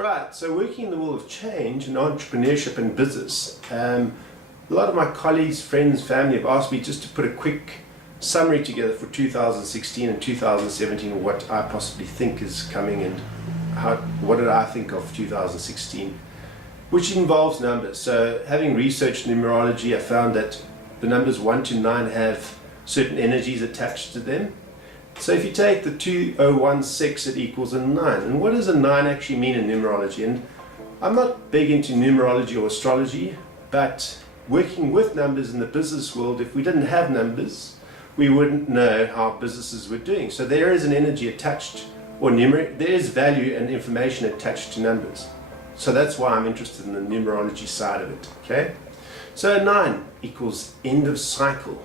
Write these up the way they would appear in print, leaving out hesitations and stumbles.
Right, so working in the world of change and entrepreneurship and business, a lot of my colleagues, friends, family have asked me just to put a quick summary together for 2016 and 2017, what I possibly think is coming and what did I think of 2016, which involves numbers. So having researched numerology, I found that the numbers 1 to 9 have certain energies attached to them. So if you take the 2016, it equals a 9. And what does a 9 actually mean in numerology? And I'm not big into numerology or astrology, but working with numbers in the business world, if we didn't have numbers, we wouldn't know how businesses were doing. So there is an energy attached, or there is value and information attached to numbers. So that's why I'm interested in the numerology side of it. Okay? So 9 equals end of cycle,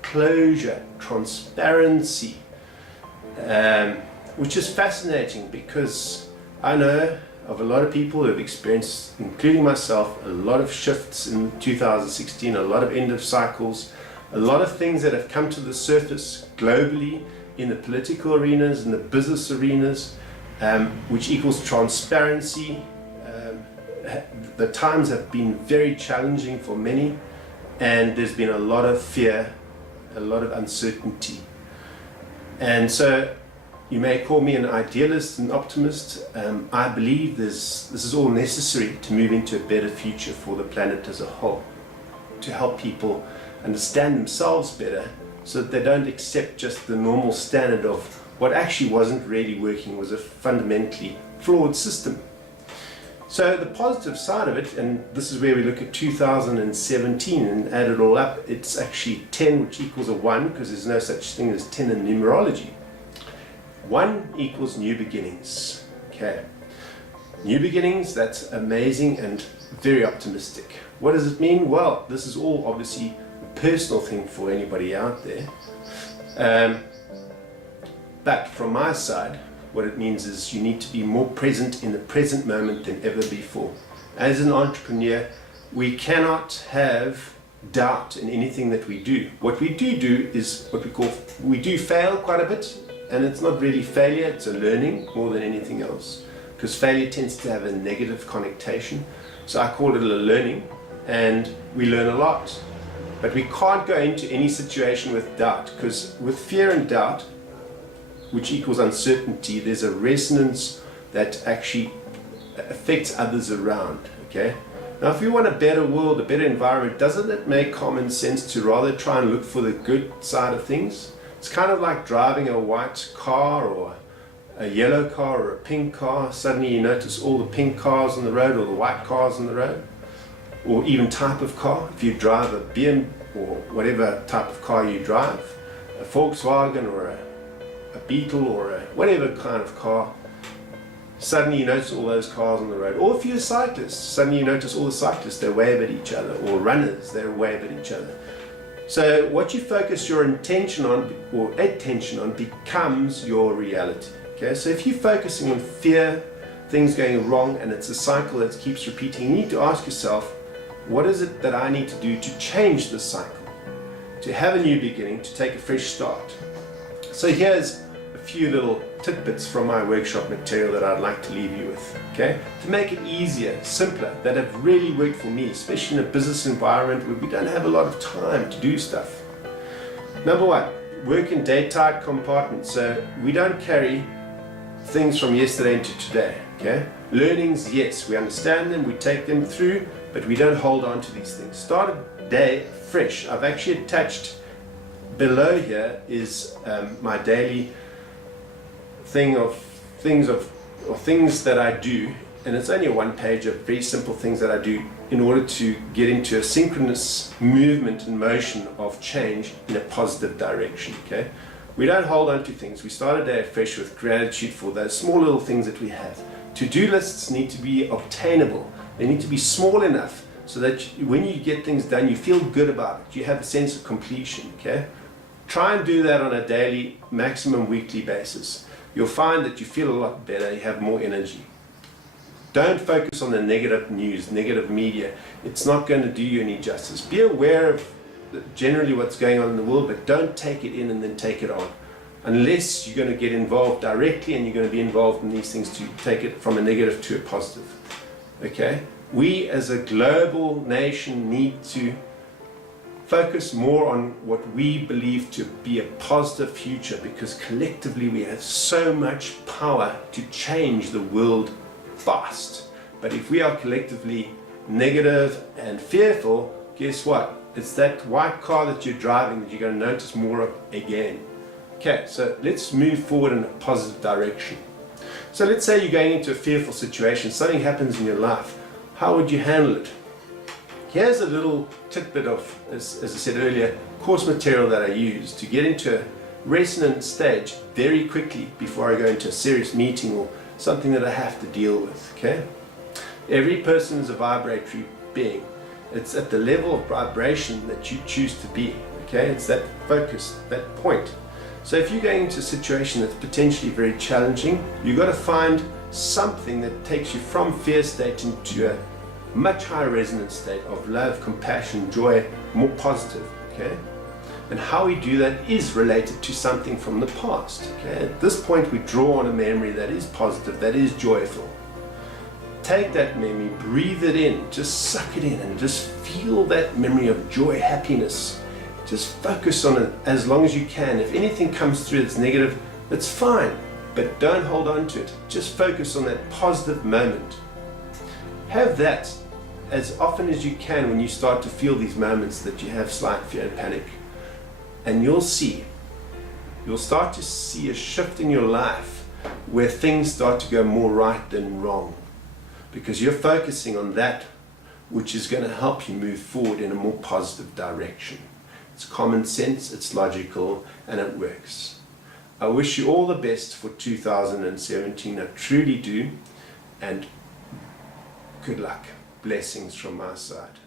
closure, transparency. Which is fascinating because I know of a lot of people who have experienced, including myself, a lot of shifts in 2016, a lot of end of cycles, a lot of things that have come to the surface globally in the political arenas, in the business arenas, which equals transparency. The times have been very challenging for many, and there's been a lot of fear, a lot of uncertainty. And so you may call me an idealist, an optimist. I believe this is all necessary to move into a better future for the planet as a whole, to help people understand themselves better so that they don't accept just the normal standard of what actually wasn't really working, was a fundamentally flawed system. So the positive side of it, and this is where we look at 2017 and add it all up, it's actually 10, which equals a 1, because there's no such thing as 10 in numerology. 1 equals new beginnings. Okay. New beginnings, that's amazing and very optimistic. What does it mean? Well, this is all obviously a personal thing for anybody out there. But from my side, what it means is you need to be more present in the present moment than ever before. As an entrepreneur, we cannot have doubt in anything that we do. What we do is what we do fail quite a bit, and it's not really failure, it's a learning more than anything else, because failure tends to have a negative connotation. So I call it a learning, and we learn a lot. But we can't go into any situation with doubt, because with fear and doubt, which equals uncertainty, there's a resonance that actually affects others around. Okay? Now, if you want a better world, a better environment, doesn't it make common sense to rather try and look for the good side of things? It's kind of like driving a white car or a yellow car or a pink car. Suddenly you notice all the pink cars on the road or the white cars on the road, or even type of car. If you drive a BMW or whatever type of car you drive, a Volkswagen or a Beetle or whatever kind of car, suddenly you notice all those cars on the road. Or if you're a cyclist, suddenly you notice all the cyclists, they wave at each other, or runners, they wave at each other. So what you focus your intention on or attention on becomes your reality. Okay, so if you're focusing on fear, things going wrong, and it's a cycle that keeps repeating, you need to ask yourself, what is it that I need to do to change this cycle, to have a new beginning, to take a fresh start? So here's a few little tidbits from my workshop material that I'd like to leave you with, okay? To make it easier, simpler, that have really worked for me, especially in a business environment where we don't have a lot of time to do stuff. Number 1, work in day-tight compartments. So we don't carry things from yesterday into today, okay? Learnings, yes, we understand them, we take them through, but we don't hold on to these things. Start a day fresh. I've actually attached below here is my daily thing of things that I do, and it's only a 1 page of very simple things that I do in order to get into a synchronous movement and motion of change in a positive direction. Okay, we don't hold on to things. We start a day fresh with gratitude for those small little things that we have. To-do lists need to be obtainable. They need to be small enough so that when you get things done, you feel good about it. You have a sense of completion. Okay. Try and do that on a daily, maximum weekly basis. You'll find that you feel a lot better, you have more energy. Don't focus on the negative news, negative media. It's not going to do you any justice. Be aware of generally what's going on in the world, but don't take it in and then take it on. unless you're going to get involved directly and you're going to be involved in these things to take it from a negative to a positive. Okay? We as a global nation need to focus more on what we believe to be a positive future, because collectively we have so much power to change the world fast. But if we are collectively negative and fearful, guess what? It's that white car that you're driving that you're going to notice more of again. Okay, so let's move forward in a positive direction. So let's say you're going into a fearful situation, something happens in your life. How would you handle it? Here's a little tidbit of, as I said earlier, course material that I use to get into a resonant stage very quickly before I go into a serious meeting or something that I have to deal with. Okay? Every person is a vibratory being. It's at the level of vibration that you choose to be. Okay? It's that focus, that point. So if you're going into a situation that's potentially very challenging, you've got to find something that takes you from fear state into a much higher resonance state of love, compassion, joy, more positive. Okay? And how we do that is related to something from the past. Okay? At this point we draw on a memory that is positive, that is joyful. Take that memory, breathe it in, just suck it in and just feel that memory of joy, happiness. Just focus on it as long as you can. If anything comes through that's negative, that's fine, but don't hold on to it. Just focus on that positive moment. Have that as often as you can when you start to feel these moments that you have slight fear and panic. And you'll start to see a shift in your life where things start to go more right than wrong, because you're focusing on that which is going to help you move forward in a more positive direction. It's common sense, it's logical, and it works. I wish you all the best for 2017, I truly do, and good luck. Blessings from my side.